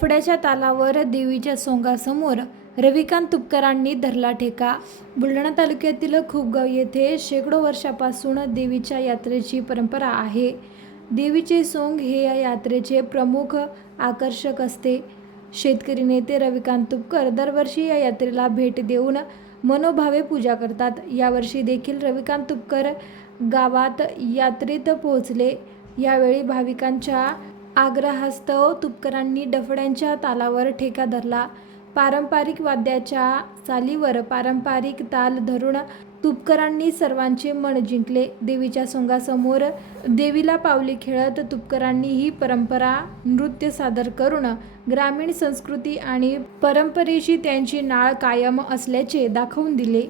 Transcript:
डफड्याच्या तालावर देवीच्या सोंगासमोर रविकांत तुपकरांनी धरला ठेका। बुलढाणा तालुक्यातील खूपगाव येथे शेकडो वर्षापासून देवीच्या यात्रेची परंपरा आहे। देवीचे सोंग हे या यात्रेचे प्रमुख आकर्षक असते। शेतकरी नेते रविकांत तुपकर दरवर्षी या यात्रेला भेट देऊन मनोभावे पूजा करतात। यावर्षी देखील रविकांत तुपकर गावात यात्रेत पोहोचले। यावेळी भाविकांच्या आग्रहास्तव तुपकरांनी डफड्यांच्या तालावर ठेका धरला। पारंपरिक वाद्याच्या चालीवर पारंपरिक ताल धरून तुपकरांनी सर्वांचे मन जिंकले। देवीच्या सोंगासमोर देवीला पावली खेळत तुपकरांनी ही परंपरा नृत्य सादर करून ग्रामीण संस्कृती आणि परंपरेशी त्यांची नाळ कायम असल्याचे दाखवून दिले।